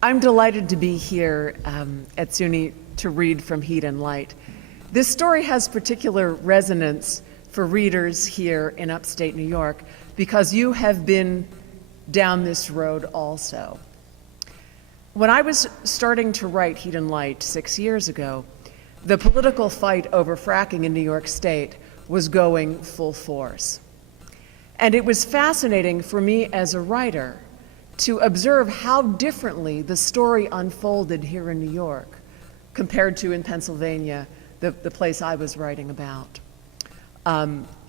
I'm delighted to be here at SUNY to read from Heat and Light. This story has particular resonance for readers here in upstate New York because you have been down this road also. When I was starting to write Heat and Light 6 years ago, the political fight over fracking in New York State was going full force. And it was fascinating for me as a writer to observe how differently the story unfolded here in New York compared to in Pennsylvania, the place I was writing about.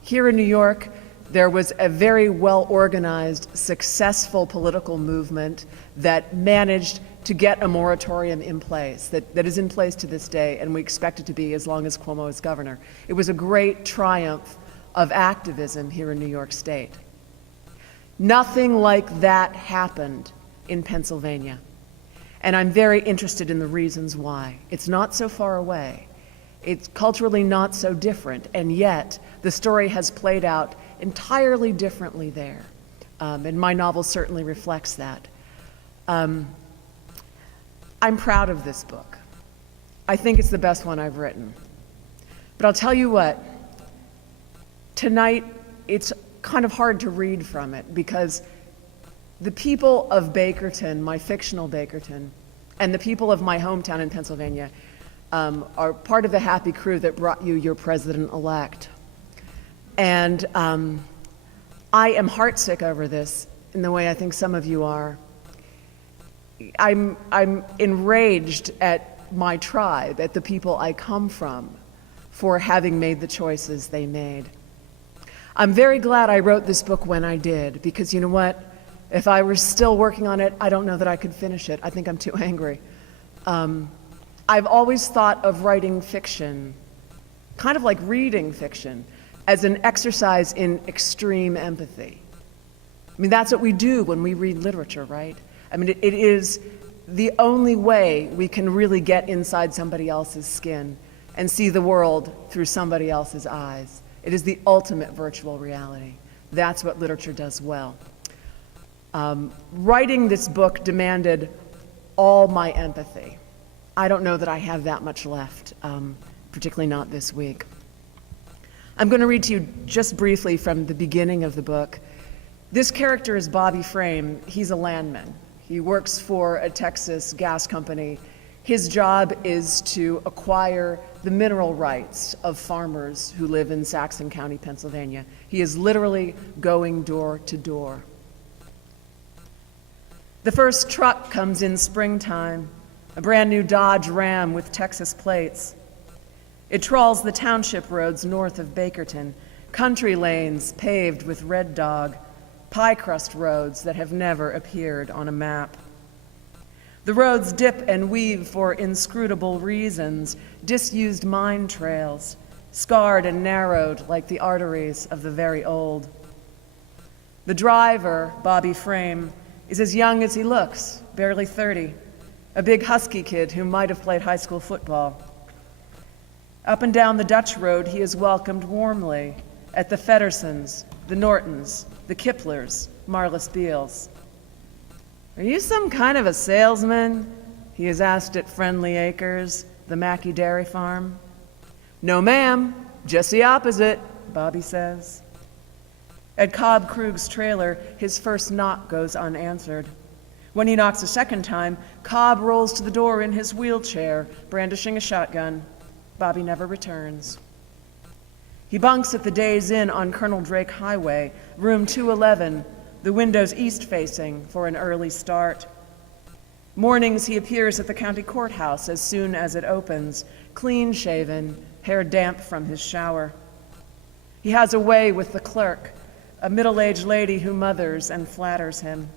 Here in New York, there was a very well-organized, successful political movement that managed to get a moratorium in place, that is in place to this day, and we expect it to be as long as Cuomo is governor. It was a great triumph of activism here in New York State. Nothing like that happened in Pennsylvania, and I'm very interested in the reasons why. It's not so far away. It's culturally not so different, and yet the story has played out entirely differently there, and my novel certainly reflects that. I'm proud of this book. I think it's the best one I've written. But I'll tell you what, tonight it's kind of hard to read from it because the people of Bakerton, my fictional Bakerton, and the people of my hometown in Pennsylvania are part of the happy crew that brought you your president-elect. And I am heartsick over this in the way I think some of you are. I'm enraged at my tribe, at the people I come from, for having made the choices they made. I'm very glad I wrote this book when I did, because you know what? If I were still working on it, I don't know that I could finish it. I think I'm too angry. I've always thought of writing fiction, kind of like reading fiction, as an exercise in extreme empathy. I mean, that's what we do when we read literature, right? I mean, it is the only way we can really get inside somebody else's skin and see the world through somebody else's eyes. It is the ultimate virtual reality. That's what literature does well. Writing this book demanded all my empathy. I don't know that I have that much left, particularly not this week. I'm going to read to you just briefly from the beginning of the book. This character is Bobby Frame. He's a landman. He works for a Texas gas company. His job is to acquire the mineral rights of farmers who live in Saxon County, Pennsylvania. He is literally going door to door. The first truck comes in springtime, a brand new Dodge Ram with Texas plates. It trawls the township roads north of Bakerton, country lanes paved with red dog, pie crust roads that have never appeared on a map. The roads dip and weave for inscrutable reasons, disused mine trails, scarred and narrowed like the arteries of the very old. The driver, Bobby Frame, is as young as he looks, barely 30, a big husky kid who might have played high school football. Up and down the Dutch Road, he is welcomed warmly at the Feddersons, the Nortons, the Kiplers, Marlis Beals. "Are you some kind of a salesman?" he is asked at Friendly Acres, the Mackey Dairy Farm. "No, ma'am, just the opposite," Bobby says. At Cobb Krug's trailer, his first knock goes unanswered. When he knocks a second time, Cobb rolls to the door in his wheelchair, brandishing a shotgun. Bobby never returns. He bunks at the Days Inn on Colonel Drake Highway, room 211, the windows east-facing, for an early start. Mornings he appears at the county courthouse as soon as it opens, clean-shaven, hair damp from his shower. He has a way with the clerk, a middle-aged lady who mothers and flatters him.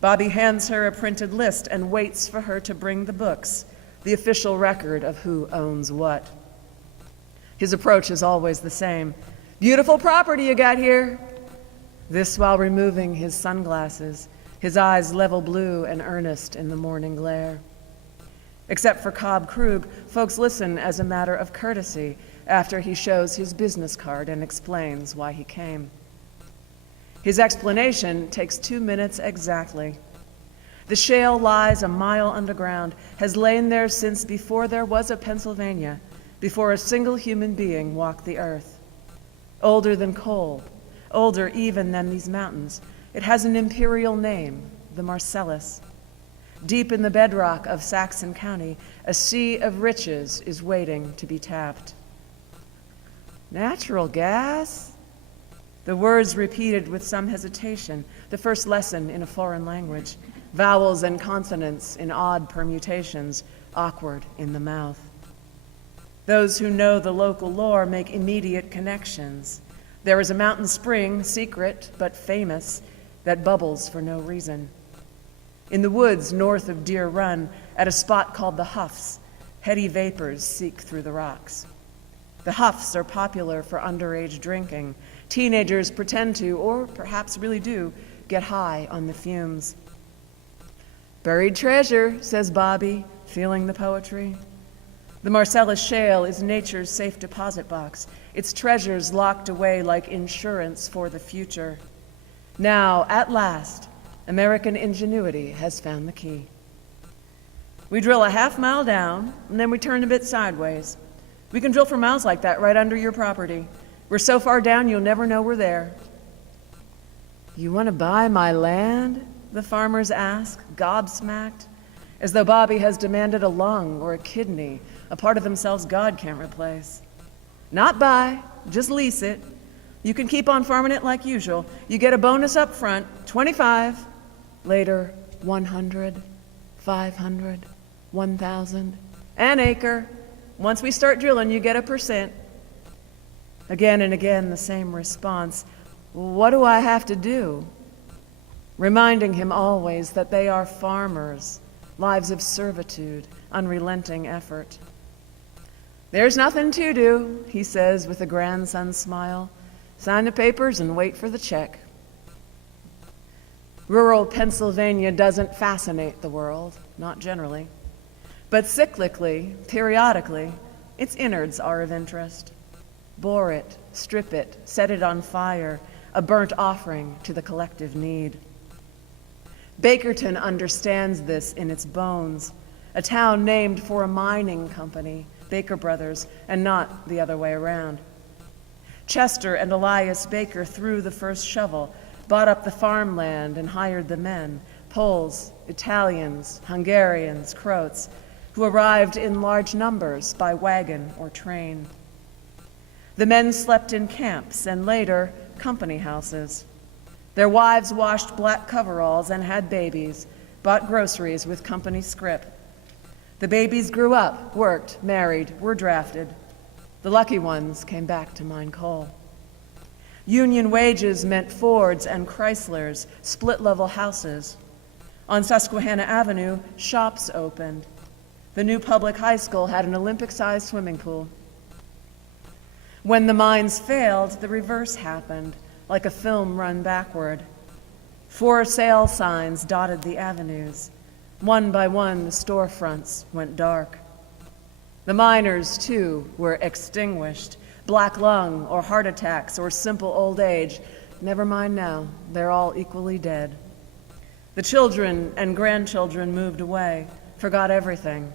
Bobby hands her a printed list and waits for her to bring the books, the official record of who owns what. His approach is always the same. "Beautiful property you got here." This while removing his sunglasses, his eyes level blue and earnest in the morning glare. Except for Cobb Krug, folks listen as a matter of courtesy after he shows his business card and explains why he came. His explanation takes 2 minutes exactly. The shale lies a mile underground, has lain there since before there was a Pennsylvania, before a single human being walked the earth. Older than coal, older even than these mountains, it has an imperial name, the Marcellus. Deep in the bedrock of Saxon County, a sea of riches is waiting to be tapped. Natural gas? The words repeated with some hesitation, the first lesson in a foreign language, vowels and consonants in odd permutations, awkward in the mouth. Those who know the local lore make immediate connections. There is a mountain spring, secret but famous, that bubbles for no reason. In the woods north of Deer Run, at a spot called the Huffs, heady vapors seek through the rocks. The Huffs are popular for underage drinking. Teenagers pretend to, or perhaps really do, get high on the fumes. Buried treasure, says Bobby, feeling the poetry. The Marcellus Shale is nature's safe deposit box, its treasures locked away like insurance for the future. Now, at last, American ingenuity has found the key. We drill a half-mile down, and then we turn a bit sideways. We can drill for miles like that right under your property. We're so far down you'll never know we're there. You want to buy my land? The farmers ask, gobsmacked, as though Bobby has demanded a lung or a kidney, a part of themselves God can't replace. Not buy, just lease it. You can keep on farming it like usual. You get a bonus up front, 25. Later, 100, 500, 1,000, an acre. Once we start drilling, you get a percent. Again and again, the same response. What do I have to do? Reminding him always that they are farmers, lives of servitude, unrelenting effort. There's nothing to do, he says with a grandson's smile. Sign the papers and wait for the check. Rural Pennsylvania doesn't fascinate the world, not generally. But cyclically, periodically, its innards are of interest. Bore it, strip it, set it on fire, a burnt offering to the collective need. Bakerton understands this in its bones, a town named for a mining company, Baker Brothers, and not the other way around. Chester and Elias Baker threw the first shovel, bought up the farmland and hired the men, Poles, Italians, Hungarians, Croats, who arrived in large numbers by wagon or train. The men slept in camps and later company houses. Their wives washed black coveralls and had babies, bought groceries with company scrip. The babies grew up, worked, married, were drafted. The lucky ones came back to mine coal. Union wages meant Fords and Chryslers, split-level houses. On Susquehanna Avenue, shops opened. The new public high school had an Olympic-sized swimming pool. When the mines failed, the reverse happened, like a film run backward. For sale signs dotted the avenues. One by one, the storefronts went dark. The miners, too, were extinguished. Black lung or heart attacks or simple old age. Never mind now, they're all equally dead. The children and grandchildren moved away, forgot everything.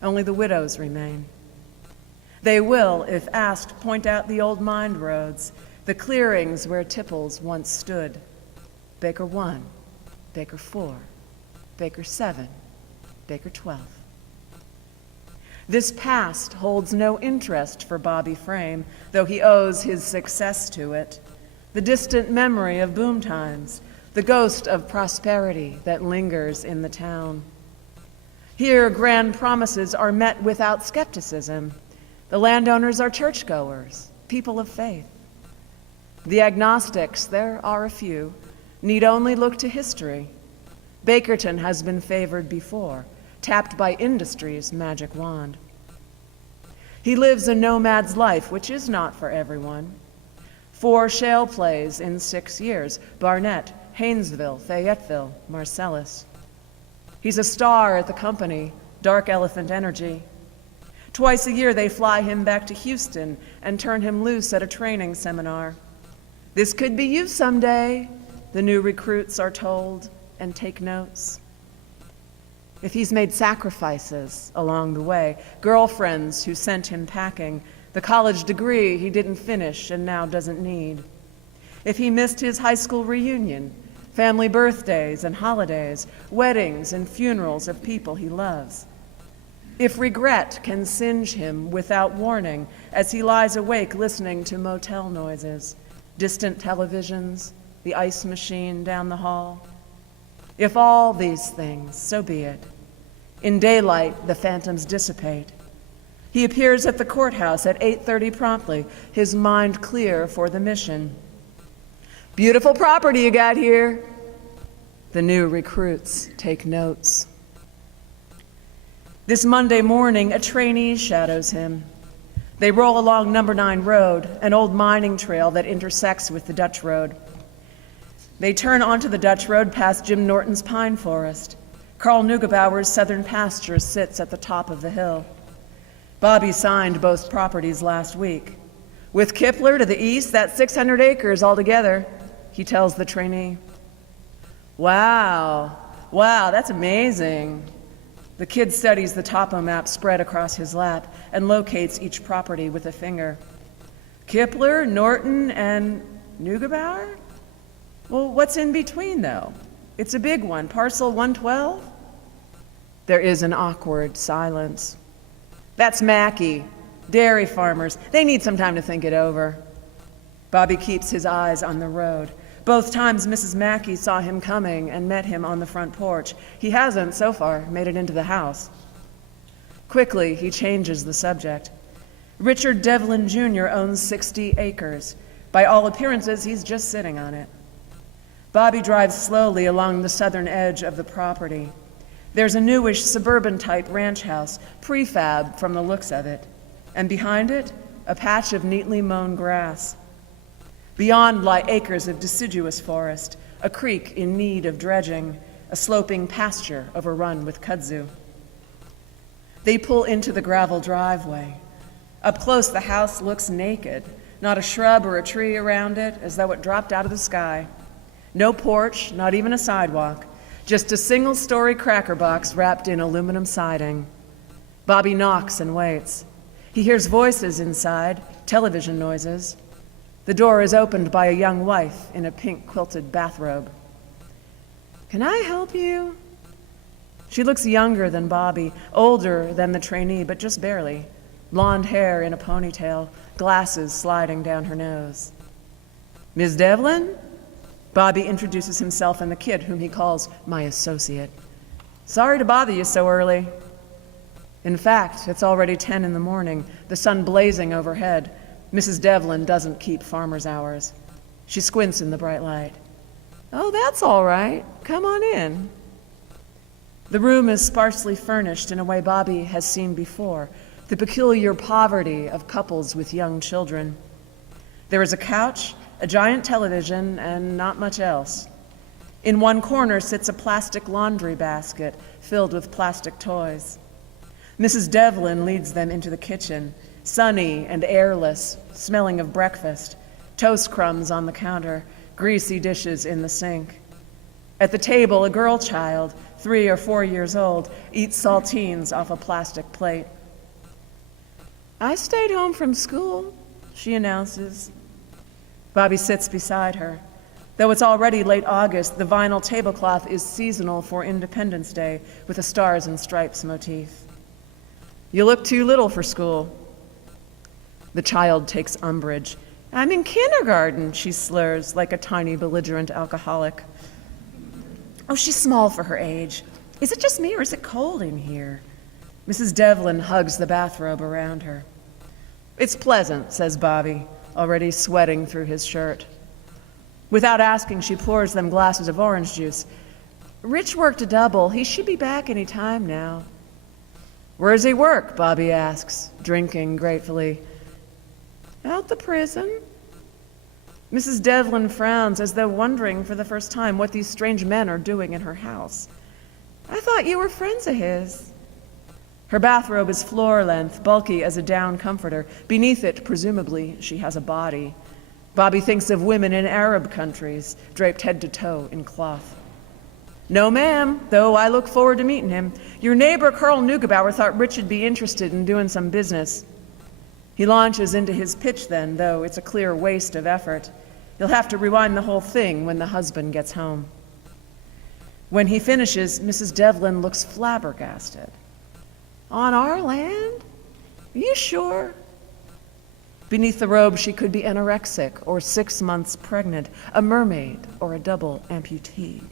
Only the widows remain. They will, if asked, point out the old mined roads, the clearings where tipples once stood. Baker 1, Baker 4, Baker 7, Baker 12. This past holds no interest for Bobby Frame, though he owes his success to it. The distant memory of boom times, the ghost of prosperity that lingers in the town. Here, grand promises are met without skepticism. The landowners are churchgoers, people of faith. The agnostics, there are a few, need only look to history. Bakerton has been favored before, tapped by industry's magic wand. He lives a nomad's life, which is not for everyone. 4 shale plays in 6 years, Barnett, Haynesville, Fayetteville, Marcellus. He's a star at the company, Dark Elephant Energy. Twice a year they fly him back to Houston and turn him loose at a training seminar. This could be you someday, the new recruits are told, and take notes. if he's made sacrifices along the way, girlfriends who sent him packing, the college degree he didn't finish and now doesn't need. If he missed his high school reunion, family birthdays and holidays, weddings and funerals of people he loves. If regret can singe him without warning as he lies awake listening to motel noises, distant televisions, the ice machine down the hall. If all these things, so be it. In daylight, the phantoms dissipate. He appears at the courthouse at 8:30 promptly, his mind clear for the mission. Beautiful property you got here. The new recruits take notes. This Monday morning, a trainee shadows him. They roll along Number 9 Road, an old mining trail that intersects with the Dutch Road. They turn onto the Dutch Road past Jim Norton's pine forest. Carl Neugebauer's southern pasture sits at the top of the hill. Bobby signed both properties last week. With Kipler to the east, that's 600 acres altogether, he tells the trainee. Wow, that's amazing. The kid studies the topo map spread across his lap and locates each property with a finger. Kipler, Norton, and Neugebauer? Well, what's in between, though? It's a big one, parcel 112? There is an awkward silence. That's Mackey, dairy farmers. They need some time to think it over. Bobby keeps his eyes on the road. Both times Mrs. Mackey saw him coming and met him on the front porch. He hasn't, so far, made it into the house. Quickly, he changes the subject. Richard Devlin Jr. owns 60 acres. By all appearances, he's just sitting on it. Bobby drives slowly along the southern edge of the property. There's a newish suburban-type ranch house, prefab from the looks of it, and behind it, a patch of neatly mown grass. Beyond lie acres of deciduous forest, a creek in need of dredging, a sloping pasture overrun with kudzu. They pull into the gravel driveway. Up close, the house looks naked, not a shrub or a tree around it, as though it dropped out of the sky. No porch, not even a sidewalk, just a single-story cracker box wrapped in aluminum siding. Bobby knocks and waits. He hears voices inside, television noises. The door is opened by a young wife in a pink quilted bathrobe. Can I help you? She looks younger than Bobby, older than the trainee, but just barely. Blonde hair in a ponytail, glasses sliding down her nose. Ms. Devlin? Bobby introduces himself and the kid, whom he calls my associate. Sorry to bother you so early. In fact, it's already 10 in the morning, the sun blazing overhead. Mrs. Devlin doesn't keep farmer's hours. She squints in the bright light. Oh, that's all right. Come on in. The room is sparsely furnished in a way Bobby has seen before, the peculiar poverty of couples with young children. There is a couch, a giant television, and not much else. In one corner sits a plastic laundry basket filled with plastic toys. Mrs. Devlin leads them into the kitchen, sunny and airless, smelling of breakfast, toast crumbs on the counter, greasy dishes in the sink. At the table, a girl child, 3 or 4 years old, eats saltines off a plastic plate. I stayed home from school, she announces. Bobby sits beside her. Though it's already late August, the vinyl tablecloth is seasonal for Independence Day with a stars and stripes motif. You look too little for school. The child takes umbrage. I'm in kindergarten, she slurs like a tiny belligerent alcoholic. Oh, she's small for her age. Is it just me or is it cold in here? Mrs. Devlin hugs the bathrobe around her. It's pleasant, says Bobby, already sweating through his shirt. Without asking, she pours them glasses of orange juice. Rich worked a double. He should be back any time now. Where does he work? Bobby asks, drinking gratefully. Out the prison. Mrs. Devlin frowns as though wondering for the first time what these strange men are doing in her house. I thought you were friends of his. Her bathrobe is floor-length, bulky as a down comforter. Beneath it, presumably, she has a body. Bobby thinks of women in Arab countries, draped head to toe in cloth. No, ma'am, though I look forward to meeting him. Your neighbor Carl Neugebauer thought Rich would be interested in doing some business. He launches into his pitch then, though it's a clear waste of effort. He'll have to rewind the whole thing when the husband gets home. When he finishes, Mrs. Devlin looks flabbergasted. On our land? Are you sure? Beneath the robe, she could be anorexic or 6 months pregnant, a mermaid or a double amputee.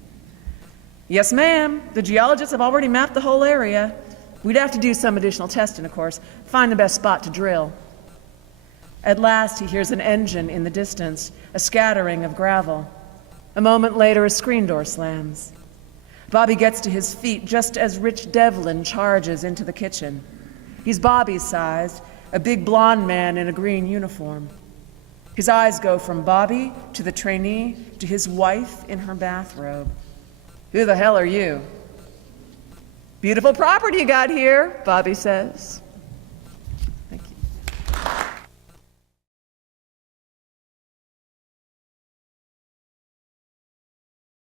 Yes, ma'am. The geologists have already mapped the whole area. We'd have to do some additional testing, of course, find the best spot to drill. At last, he hears an engine in the distance, a scattering of gravel. A moment later, a screen door slams. Bobby gets to his feet just as Rich Devlin charges into the kitchen. He's Bobby's size, a big blonde man in a green uniform. His eyes go from Bobby to the trainee to his wife in her bathrobe. Who the hell are you? Beautiful property you got here, Bobby says.